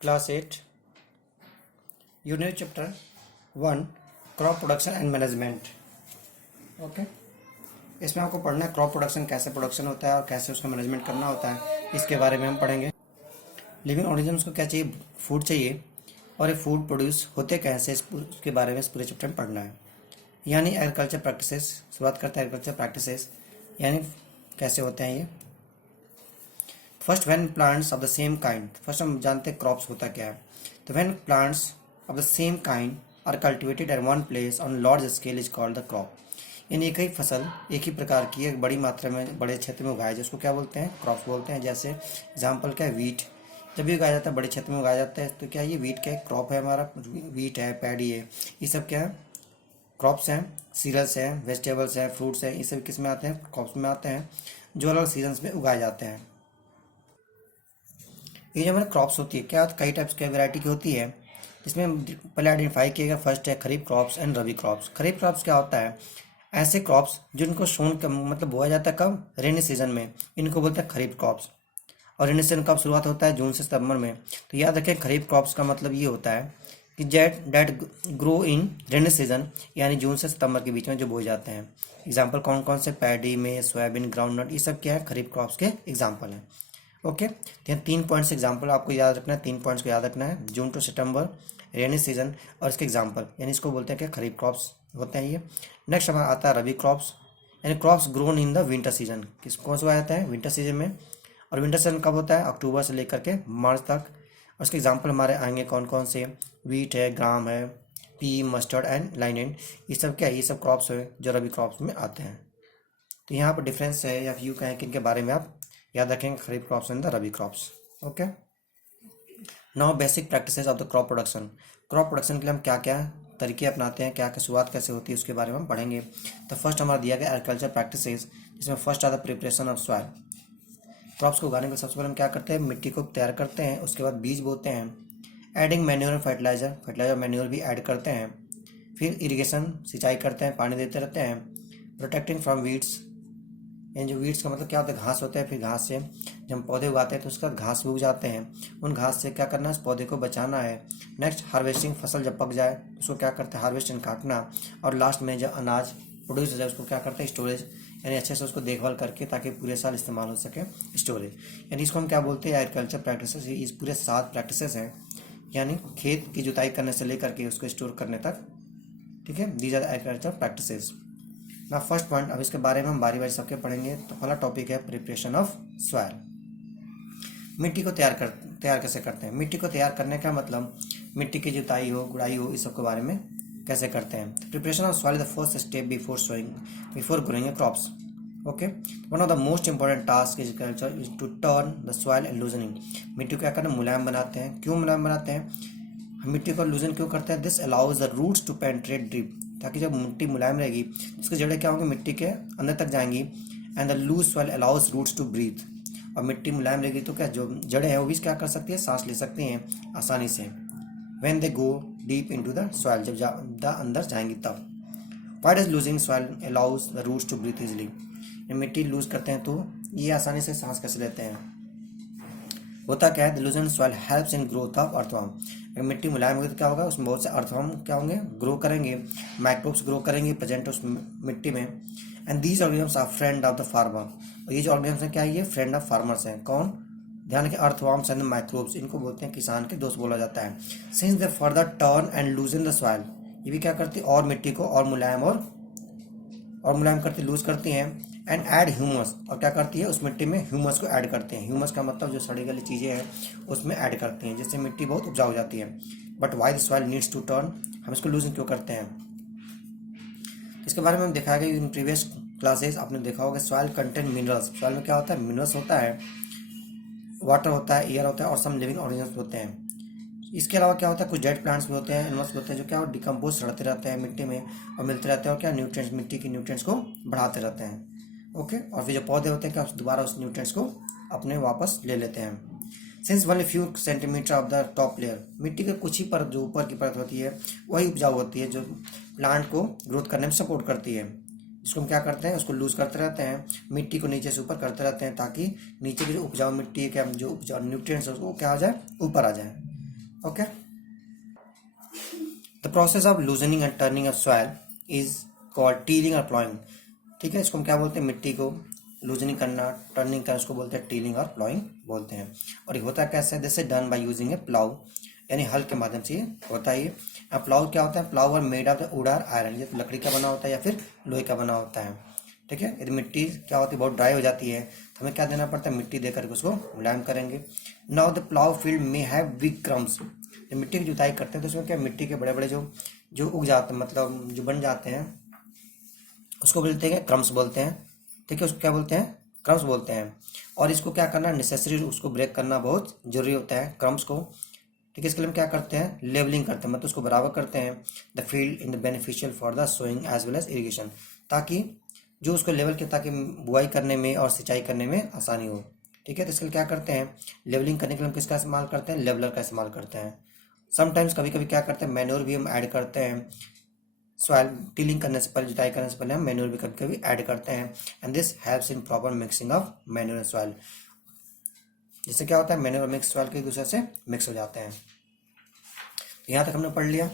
Class 8 unit chapter 1 crop production and management. Okay, इसमें आपको पढ़ना है क्रॉप प्रोडक्शन कैसे प्रोडक्शन होता है और कैसे उसका मैनेजमेंट करना होता है, इसके बारे में हम पढ़ेंगे। लिविंग ऑर्गेनिजम्स को क्या चाहिए, फूड चाहिए, और ये फूड प्रोड्यूस होते कैसे उसके बारे में इस पूरे चैप्टर में पढ़ना है। यानी एग्रीकल्चर प्रैक्टिसेस, शुरुआत करते हैं एग्रीकल्चर प्रैक्टिसेस यानी कैसे होते हैं ये। First when plants of the same kind, first हम जानते हैं क्रॉप्स होता क्या है। तो when plants of the same kind are cultivated at one place on large scale is called the crop. यानी एक ही फसल एक ही प्रकार की एक बड़ी मात्रा में बड़े क्षेत्र में उगाया जाए उसको क्या बोलते हैं, क्रॉप्स बोलते हैं। जैसे एग्जाम्पल क्या है, वीट जब भी उगाया जाता है बड़े क्षेत्र में उगाया जाता है, तो क्या ये वीट क्या क्रॉप है हमारा, वीट है, पैडी है, ये सब क्या है क्रॉप्स हैं। सीरियल्स हैं, वेजिटेबल्स हैं, फ्रूट्स हैं, ये सब किस में आते हैं, क्रॉप्स में आते हैं, जो अलग सीजन्स में उगाए जाते हैं। ये जो हमारे क्रॉप्स होती है क्या कई टाइप्स की वैरायटी की होती है, इसमें पहले आइडेंटिफाई किया गया। फर्स्ट है kharif crops and rabi crops. Kharif crops क्या होता है, ऐसे क्रॉप्स जिनको सोन का मतलब बोया जाता है कब, रेनी सीजन में, इनको बोलते हैं खरीफ क्रॉप्स। और रेनी सीजन कब शुरुआत होता है, जून से सितंबर में। तो याद रखें खरीफ क्रॉप्स का मतलब ये होता है कि that grow in rainy season, यानी जून से सितंबर के बीच में जो बोए जाते हैं। एग्जाम्पल कौन कौन से, पैडी में, सोयाबीन, ग्राउंडनट, ये सब क्या है खरीफ क्रॉप्स के एग्जाम्पल हैं। ओके, तो यहाँ 3 पॉइंट्स एग्जाम्पल आपको याद रखना है, 3 पॉइंट्स को याद रखना है, जून टू सितंबर, रेनी सीजन और इसके एग्जाम्पल, यानी इसको बोलते हैं कि खरीफ क्रॉप्स होते हैं ये। नेक्स्ट हमारा आता है रबी क्रॉप्स, यानी crops grown in the winter season. किस कौन सा जाता है, विंटर सीजन में। और विंटर सीजन कब होता है, अक्टूबर से लेकर के मार्च तक। और इसके एग्जाम्पल हमारे आएंगे कौन कौन से, वीट है, ग्राम है, पी, मस्टर्ड एंड लाइनेंड, ये सब क्या है, ये सब क्रॉप्स है जो रबी क्रॉप्स में आते हैं। तो यहाँ पर डिफरेंस है या यूँ कहें कि इनके बारे में आप याद रखेंगे, kharif crops and the rabi crops. Okay, now basic practices of the crop production. Crop production के लिए हम क्या क्या तरीके अपनाते हैं, क्या क्या शुरुआत कैसे होती है, उसके बारे में हम पढ़ेंगे। तो फर्स्ट हमारा दिया गया एग्रीकल्चर प्रैक्टिसेस, जिसमें फर्स्ट आता है प्रिपरेशन ऑफ सॉइल। क्रॉप्स को उगाने के लिए सबसे पहले हम क्या करते हैं, मिट्टी को तैयार करते हैं, उसके बाद बीज बोते हैं, adding manure and fertiliser manure भी ऐड करते हैं, फिर इरिगेशन सिंचाई करते हैं, पानी देते रहते हैं, प्रोटेक्टिंग फ्रॉम वीड्स, यानी जो वीड्स का मतलब क्या होता है, घास होता है, फिर घास से जब हम पौधे उगाते हैं तो उसके बाद घास भी उग जाते हैं, उन घास से क्या करना है, उस पौधे को बचाना है। नेक्स्ट हार्वेस्टिंग, फसल जब पक जाए उसको क्या करते हैं, हार्वेस्ट एंड काटना। और लास्ट में जब अनाज प्रोड्यूस हो जाए उसको क्या करते हैं, स्टोरेज, यानी अच्छे से उसको देखभाल करके ताकि पूरे साल इस्तेमाल हो सके, स्टोरेज। यानी इसको हम क्या बोलते हैं, एग्रीकल्चर प्रैक्टिसेस। इस पूरे 7 प्रैक्टिसेस हैं, यानी खेत की जुताई करने से लेकर के उसको स्टोर करने तक। ठीक है, दीज आर एग्रीकल्चर प्रैक्टिसेस। ना फर्स्ट पॉइंट, अब इसके बारे में हम बारी बारी सबके पढ़ेंगे। तो पहला टॉपिक है प्रिपरेशन ऑफ सॉइल। मिट्टी को तैयार कैसे करते हैं। मिट्टी को तैयार करने का मतलब मिट्टी की जुताई हो, गुड़ाई हो, इस सब के बारे में कैसे करते हैं। Preparation of soil the first step before growing crops. Okay, one of the most important task is culture is to turn the soil and loosening. मिट्टी को क्या करते हैं, मुलायम बनाते हैं। क्यों मुलायम बनाते हैं, हम मिट्टी को लूजन क्यों करते हैं, this allows the roots to penetrate deep, ताकि जब मिट्टी मुलायम रहेगी उसकी जड़ें क्या होंगी, मिट्टी के अंदर तक जाएंगी। And the loose soil allows roots to breathe, और मिट्टी मुलायम रहेगी तो क्या जो जड़ें हैं वो भी क्या कर सकती है, सांस ले सकती हैं आसानी से। When they go deep into the soil, जब अंदर जाएंगी तब। Why does loosing soil allows the roots to breathe easily, मिट्टी लूज करते हैं तो ये आसानी से सांस कैसे लेते हैं। होता क्या है, लूजन soil helps in growth of earthworm. अगर मिट्टी मुलायम होगी तो क्या होगा, उसमें बहुत से अर्थवर्म क्या होंगे, ग्रो करेंगे, माइक्रोब्स ग्रो करेंगे प्रेजेंट उस मिट्टी में। And these organisms are friend of the farmer. और ये जो ऑर्गेनिजम्स हैं क्या है, ये फ्रेंड ऑफ फार्मर्स हैं। कौन, ध्यान रखिए, अर्थवर्म्स एंड माइक्रोब्स, इनको बोलते हैं किसान के दोस्त बोला जाता है। Since they further turn and लूजन the soil, ये भी क्या करती है और मिट्टी को और मुलायम करती, लूज करती हैं। एंड ऐड ह्यूमस, और क्या करती है उस मिट्टी में ह्यूमस को ऐड करते हैं। ह्यूमस का मतलब जो सड़ी गली चीज़ें हैं उसमें ऐड करते हैं, जिससे मिट्टी बहुत उपजाऊ हो जाती है। But why the soil needs to turn, हम इसको लूज क्यों करते हैं, इसके बारे में हम दिखाया गया इन प्रीवियस क्लासेस। आपने देखा होगा सॉइल कंटेन मिनरल्स। सॉइल में क्या होता है, मिनरल्स होता है, वाटर होता है, एयर होता है और सम लिविंग ऑर्गेनिजम्स होते हैं। इसके अलावा क्या होता है, कुछ डेड प्लांट्स भी होते हैं, एनिमल्स भी होते हैं, जो क्या डिकम्पोज सड़ते रहते हैं मिट्टी में और मिलते रहते हैं, और क्या न्यूट्रिएंट्स, मिट्टी की न्यूट्रिएंट्स को बढ़ाते रहते हैं। ओके, और फिर जो पौधे होते हैं क्या दोबारा उस न्यूट्रिएंट्स को अपने वापस ले लेते हैं। Since only few centimetre of the top layer, मिट्टी के कुछ ही परत जो ऊपर की परत होती है वही उपजाऊ होती है, जो प्लांट को ग्रोथ करने में सपोर्ट करती है। इसको हम क्या करते हैं, उसको लूज करते रहते हैं, मिट्टी को नीचे से ऊपर करते रहते हैं, ताकि नीचे की जो उपजाऊ मिट्टी है, क्या जो उपजाऊ न्यूट्रिएंट्स है उसको क्या आ जाए, ऊपर आ जाए। Okay. The process of loosening and turning of soil is called tilling और प्लॉइंग। ठीक है, इसको हम क्या बोलते हैं, मिट्टी को लूजनिंग करना, टर्निंग करना, उसको बोलते हैं टीलिंग और प्लॉइंग बोलते हैं। और ये होता कैसे है, this is done by using A plough, यानी हल के माध्यम से ये होता है। अब प्लाउ क्या होता है, plough are made of the wood और आयरन, ये लकड़ी का बना होता है या फिर लोहे का बना होता है। ठीक है, यदि मिट्टी क्या होती है, बहुत ड्राई हो जाती है, तो हमें क्या देना पड़ता है, मिट्टी देकर के उसको मुलायम करेंगे। नाउ द प्लाउ फील्ड में हैव बिग क्रम्स। जब मिट्टी की जुताई करते हैं तो उसमें क्या मिट्टी के बड़े बड़े जो जो उग जाते हैं, मतलब जो बन जाते हैं, उसको बोलते हैं क्रम्स बोलते हैं। ठीक है, उसको क्या बोलते हैं, क्रम्स बोलते हैं। और इसको क्या करना नेसेसरी, उसको ब्रेक करना बहुत जरूरी होता है क्रम्स को। ठीक है, इसके लिए हम क्या करते हैं, लेवलिंग करते हैं, मतलब उसको बराबर करते हैं। The field in the beneficial for the sowing as well as irrigation, ताकि जो उसको लेवल के, ताकि बुआई करने में और सिंचाई करने में आसानी हो। ठीक है, तो इसके लिए क्या करते हैं, लेवलिंग करने के लिए हम किसका इस्तेमाल करते हैं, लेवलर का इस्तेमाल करते हैं। समटाइम्स कभी कभी क्या करते हैं, मैन्योर भी हम ऐड करते हैं। सॉइल टिलिंग करने से पहले, जुताई करने से पहले हम मैन्योर भी कभी कभी ऐड करते हैं। And this helps in proper mixing of manure and soil. जिससे क्या होता है, मैन्योर और मिक्स सॉइल के एक दूसरे से मिक्स हो जाते हैं। यहाँ तक हमने पढ़ लिया।